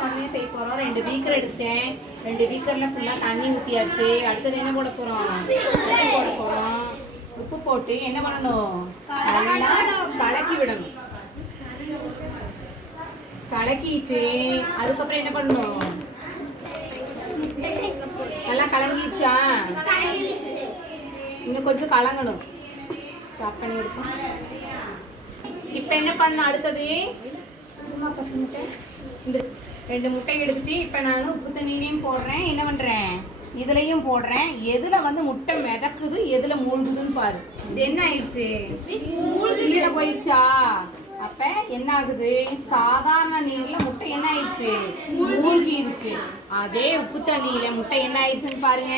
சாதனையும் செய்ய போகிறோம் ரெண்டு பீக்கர் எடுத்தேன். ரெண்டு பீக்கரில் ஃபுல்லாக தண்ணி ஊற்றியாச்சு அடுத்தது என்ன போட போகிறோம் உப்பு போட போகிறோம் உப்பு போட்டு என்ன பண்ணணும்? கலக்கி விடணும். கலக்கிட்டு அதுக்கப்புறம் என்ன பண்ணணும்? நல்லா கலங்கிச்சா இன்னும் கொஞ்சம் கலங்கணும். ஸ்டாப் பண்ணி எடுப்போம் இப்போ என்ன பண்ணணும் அடுத்தது? இந்த ரெண்டு முட்டை எடுத்துட்டு இப்போ நான் உப்பு தண்ணியிலையும் போடுறேன். என்ன பண்ணுறேன் இதுலையும் போடுறேன். எதில் வந்து முட்டை மிதக்குது எதில் மூழ்குதுன்னு பாரு. இது என்ன ஆயிடுச்சு? கீழே போயிடுச்சா அப்ப என்ன ஆகுது? சாதாரண நீர்ல முட்டை என்ன ஆயிடுச்சு? மூழ்கிடுச்சு அதே உப்பு தண்ணியில முட்டை என்ன ஆயிடுச்சுன்னு பாருங்க.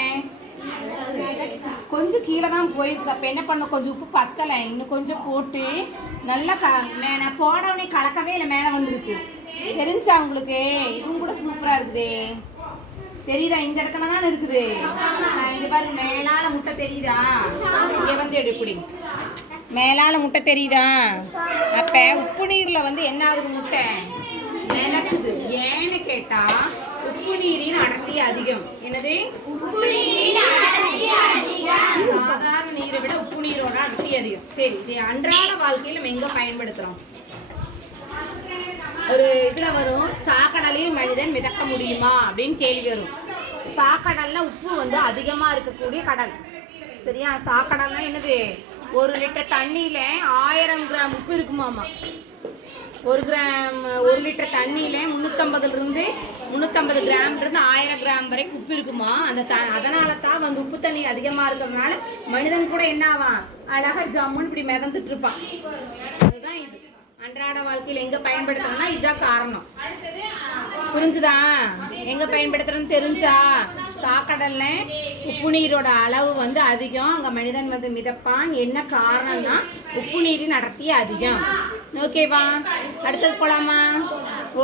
கொஞ்சம் கீழே தான் போயிருக்கு. அப்போ என்ன பண்ண கொஞ்சம் உப்பு பத்தலை. இன்னும் கொஞ்சம் போட்டு நல்லா க மே- நான் போடவுடனே கலக்கவே இல்லை. மேலே வந்துருச்சு. தெரிஞ்சா உங்களுக்கு? இதுவும் கூட சூப்பராக இருக்குது. தெரியுதா? இந்த இடத்துல தான் இருக்குது. நான் இங்க பாருங்க மேலால முட்டை தெரியுதா? இங்க வந்து எடு மேலால முட்டை தெரியுதா? அப்ப உப்பு நீர்ல வந்து என்ன ஆகுது முட்டை? மிதக்குது ஏன்னு கேட்டா உப்பு நீரின் அடர்த்தி அதிகம். என்னது சாதாரண நீரை விட உப்பு எரியும் சரி இது அன்றாட வாழ்க்கையில நம்ம எங்க பயன்படுத்துறோம்? ஒரு இதுல வரும் சாக்கடலில் மனிதன் மிதக்க முடியுமா அப்படின்னு கேள்வி வரும். சாக்கடல்ல உப்பு வந்து அதிகமா இருக்கக்கூடிய கடல். சரியா? சாக்கடல்னா என்னது? ஒரு லிட்டர் தண்ணியில ஆயிரம் கிராம் உப்பு இருக்குமாமா? ஒரு கிராம் ஒரு லிட்டர் தண்ணியில முந்நூற்றம்பதுல இருந்து கிராம்லேருந்து ஆயிரம் கிராம் வரைக்கும் உப்பு இருக்குமா? அந்த த அதனால தான் வந்து உப்பு தண்ணி அதிகமாக இருக்கிறதுனால மனிதன் கூட என்ன ஆவான்? அழகா ஜம்முன்னு இப்படி மிதந்துட்டு இருப்பான் அதுதான் இது. அன்றாட வாழ்க்கையில் எங்கே பயன்படுத்துறோம்னா இதுதான் காரணம். புரிஞ்சுதா? எங்கே பயன்படுத்துறோம்னு தெரிஞ்சா சாக்கடல்ல உப்பு நீரோட அளவு வந்து அதிகம். அங்கே மனிதன் வந்து மிதப்பான். என்ன காரணம்னா உப்பு நீரின் அடர்த்தி அதிகம். ஓகேவா அடுத்தது போலாமா?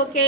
ஓகே